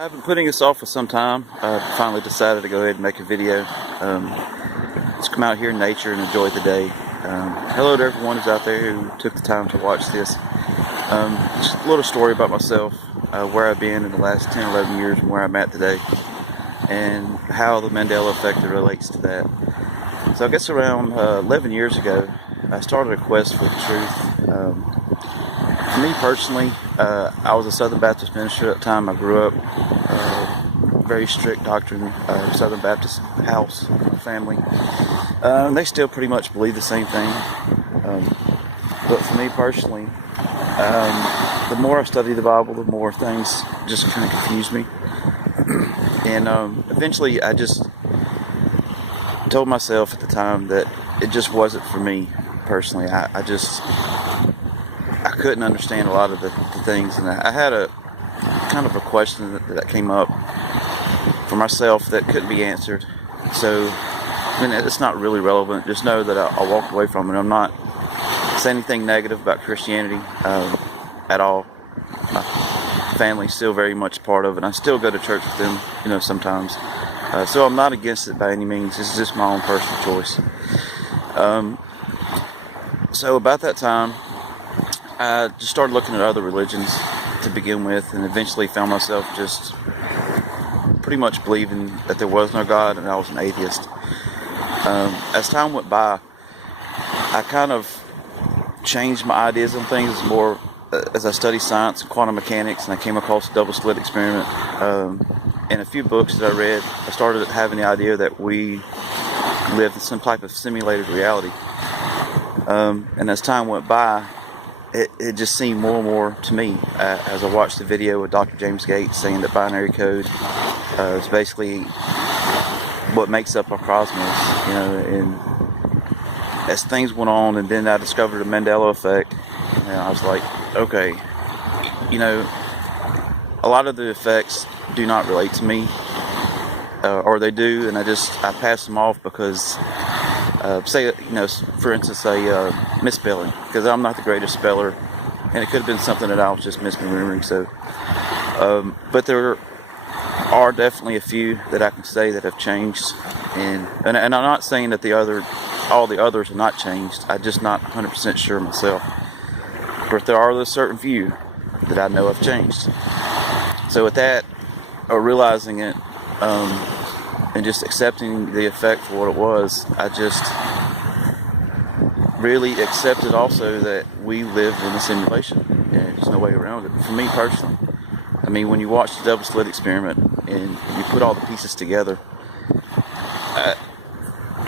I've been putting this off for some time. I finally decided to go ahead and make a video. Let's come out here in nature and enjoy the day. Hello to everyone who's out there who took the time to watch this. Just a little story about myself, where I've been in the last 10, 11 years and where I'm at today, and how the Mandela effect relates to that. So I guess around 11 years ago, I started a quest for the truth. For me personally, I was a Southern Baptist minister at the time. I grew up very strict doctrine, Southern Baptist house family. They still pretty much believe the same thing. But for me personally, the more I study the Bible, the more things just kind of confuse me. And eventually I just told myself at the time that it just wasn't for me personally. I couldn't understand a lot of the things, and I had a kind of a question that came up for myself that couldn't be answered. So, I mean, it's not really relevant. Just know that I walked away from it. I'm not saying anything negative about Christianity at all. My family's still very much part of it. I still go to church with them, sometimes. So I'm not against it by any means. This is just my own personal choice. So about that time, I just started looking at other religions to begin with, and eventually found myself just pretty much believing that there was no God and I was an atheist. As time went by, I kind of changed my ideas on things more as I studied science and quantum mechanics, and I came across the double slit experiment. In a few books that I read, I started having the idea that we live in some type of simulated reality. And as time went by, it just seemed more and more to me as I watched the video with Dr. James Gates saying that binary code is basically what makes up our cosmos, and as things went on, and then I discovered the Mandela effect, and I was like, okay, a lot of the effects do not relate to me, or they do, and I pass them off because for instance, a misspelling, because I'm not the greatest speller, and it could have been something that I was just misremembering. So, but there are definitely a few that I can say that have changed, and I'm not saying that all the others are not changed. I'm just not 100% sure myself. But there are those certain few that I know have changed. So with that, or realizing it, and just accepting the effect for what it was, I just really accepted also that we live in a simulation, and there's no way around it. For me personally, I mean, when you watch the double slit experiment and you put all the pieces together,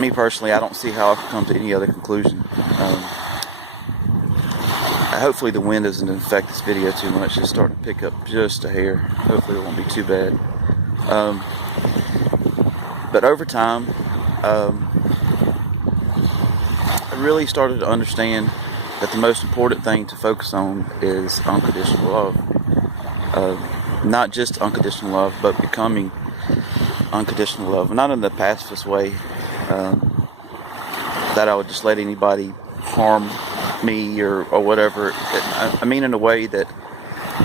me personally, I don't see how I could come to any other conclusion. Hopefully the wind doesn't affect this video too much. It's starting to pick up just a hair. Hopefully it won't be too bad. But over time, I really started to understand that the most important thing to focus on is unconditional love. Not just unconditional love, but becoming unconditional love. Not in the pacifist way, that I would just let anybody harm me or whatever. I mean in a way that,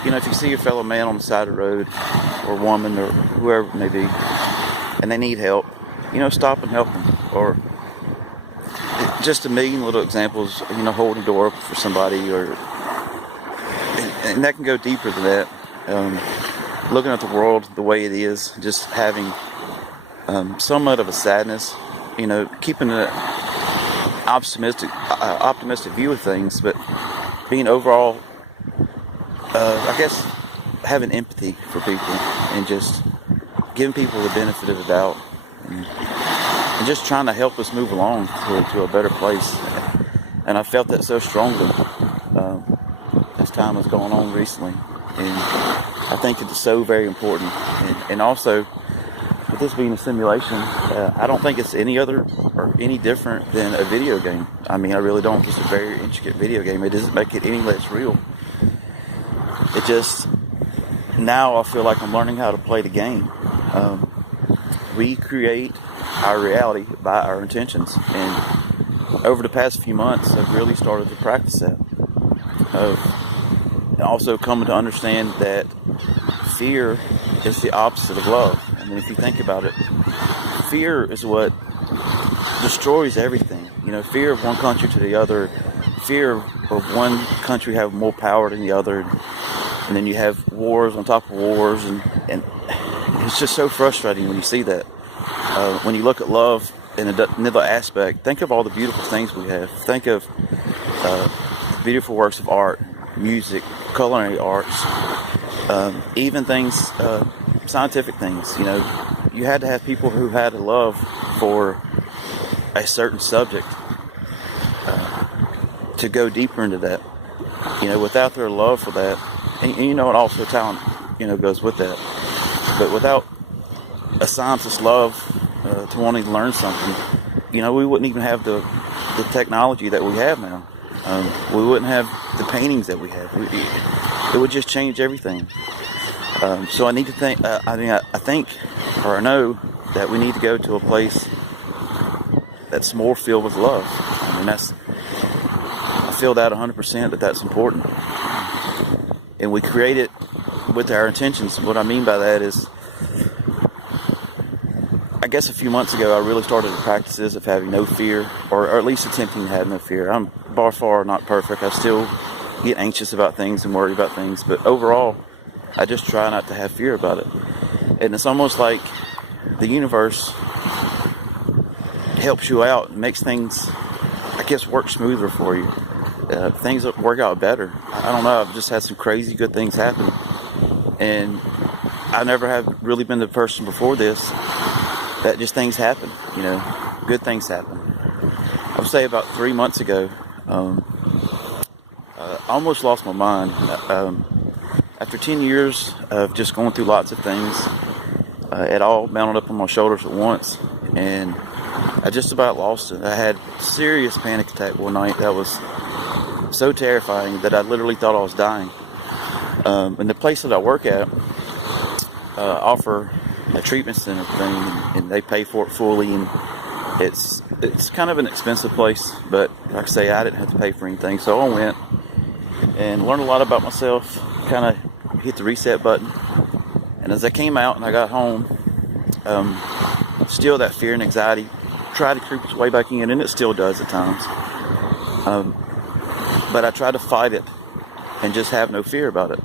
if you see your fellow man on the side of the road, or woman, or whoever it may be, and they need help, stop and help them. Or just a million little examples, holding the door for somebody, and that can go deeper than that. Looking at the world the way it is, just having somewhat of a sadness, keeping an optimistic view of things, but being overall, I guess, having empathy for people, and just giving people the benefit of the doubt, and just trying to help us move along to a better place. And I felt that so strongly as time has gone on recently, and I think it's so very important. And also, with this being a simulation, I don't think it's any other or any different than a video game. I mean, I really don't. It's a very intricate video game. It doesn't make it any less real. It just, now I feel like I'm learning how to play the game. We create our reality by our intentions, and over the past few months I've really started to practice that. Also coming to understand that fear it's the opposite of love. I mean, if you think about it, fear is what destroys everything. You know, fear of one country to the other, fear of one country having more power than the other, and then you have wars on top of wars, and it's just so frustrating when you see that. When you look at love in another aspect, think of all the beautiful things we have. Think of beautiful works of art, music, culinary arts, even things, scientific things. You know, you had to have people who had a love for a certain subject to go deeper into that. You know, without their love for that, and you know, and also talent, you know, goes with that. But without a scientist's love to wanting to learn something, you know, we wouldn't even have the technology that we have now. We wouldn't have the paintings that we have. It would just change everything. So I need to think. I think, or I know that we need to go to a place that's more filled with love. I mean, I feel that 100% that that's important. And we create it with our intentions. What I mean by that is, I guess a few months ago, I really started the practices of having no fear, or at least attempting to have no fear. I'm by far not perfect. I still get anxious about things and worry about things, but overall, I just try not to have fear about it. And it's almost like the universe helps you out and makes things, I guess, work smoother for you. Things work out better. I don't know, I've just had some crazy good things happen. And I never have really been the person before this that just things happen, you know, good things happen. I would say about 3 months ago, I almost lost my mind. After 10 years of just going through lots of things, it all mounted up on my shoulders at once, and I just about lost it. I had a serious panic attack one night that was so terrifying that I literally thought I was dying. And the place that I work at offer a treatment center thing, and they pay for it fully, and it's kind of an expensive place, but like I say, I didn't have to pay for anything, so I went and learned a lot about myself, kind of hit the reset button. And as I came out and I got home, still that fear and anxiety tried to creep its way back in, and it still does at times. But I tried to fight it and just have no fear about it.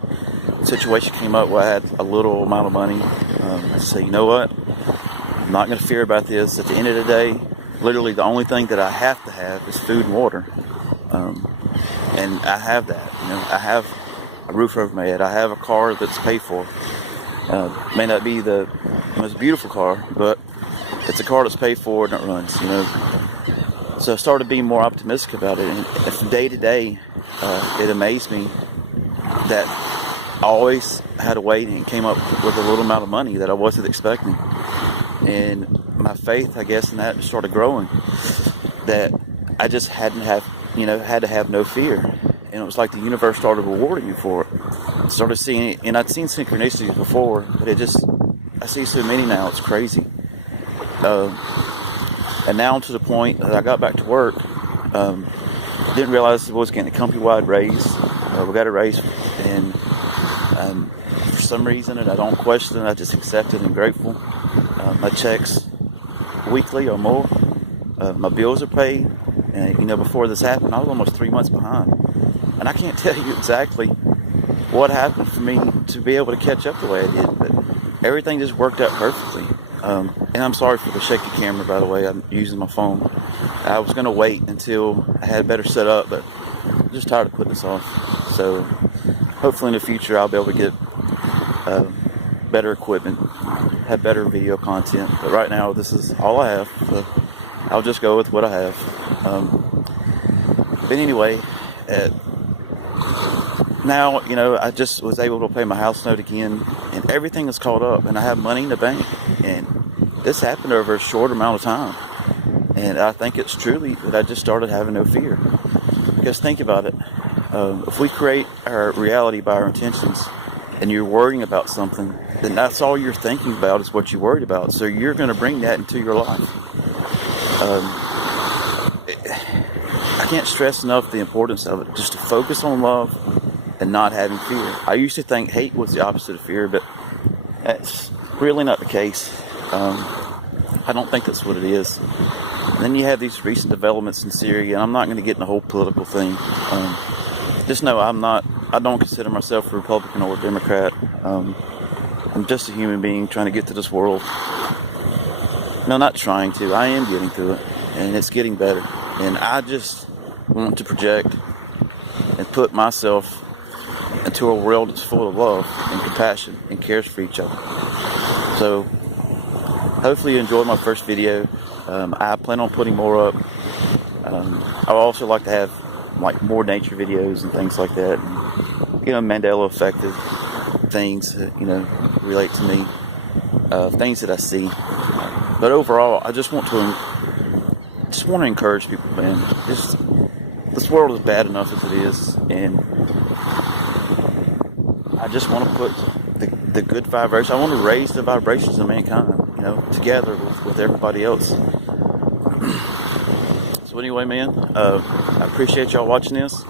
The situation came up where I had a little amount of money. I said, you know what? I'm not going to fear about this. At the end of the day, literally the only thing that I have to have is food and water. And I have that. You know, I have a roof over my head. I have a car that's paid for. May not be the most beautiful car, but it's a car that's paid for and it runs, you know. So I started being more optimistic about it. And from day to day, it amazed me that I always had a way and came up with a little amount of money that I wasn't expecting. And my faith, I guess, in that just started growing. That I just had to have no fear. And it was like the universe started rewarding me for it. Started seeing it, and I'd seen synchronicities before, but I see so many now, it's crazy. And now to the point that I got back to work, didn't realize I was getting a company-wide raise. We got a raise, and for some reason, and I don't question it, I just accept it and grateful. My checks weekly or more. My bills are paid. And, you know, before this happened, I was almost 3 months behind. And I can't tell you exactly what happened for me to be able to catch up the way I did, but everything just worked out perfectly. And I'm sorry for the shaky camera, by the way. I'm using my phone. I was going to wait until I had better set up, but I'm just tired of putting this off. So hopefully in the future I'll be able to get better equipment, have better video content. But right now this is all I have. So I'll just go with what I have. But anyway, now, you know, I just was able to pay my house note again, and everything is caught up, and I have money in the bank. And this happened over a short amount of time. And I think it's truly that I just started having no fear. Because think about it. If we create our reality by our intentions, and you're worrying about something, then that's all you're thinking about is what you're worried about. So you're going to bring that into your life. I can't stress enough the importance of it, just to focus on love and not having fear. I used to think hate was the opposite of fear, but That's really not the case. I don't think that's what it is. And then you have these recent developments in Syria, and I'm not going to get in the whole political thing. Just know I don't consider myself a Republican or a Democrat. I'm just a human being trying to get to this world. No, not trying to. I am getting to it, and it's getting better. And I just want to project and put myself into a world that's full of love and compassion and cares for each other. So, hopefully you enjoyed my first video. I plan on putting more up. I would also like to have more nature videos and things like that. And, Mandela effective things that, relate to me. Things that I see. But overall, I just want to encourage people, man. This world is bad enough as it is, and I just want to put the good vibration. I want to raise the vibrations of mankind, together with everybody else. So anyway, man, I appreciate y'all watching this.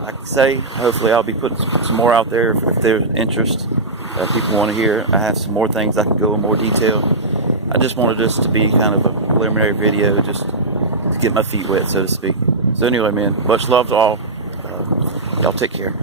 Like I say, hopefully I'll be putting some more out there if there's interest. People want to hear. I have some more things I can go in more detail. I just wanted this to be kind of a preliminary video, just to get my feet wet, so to speak. So anyway, man, much love to all. Y'all take care.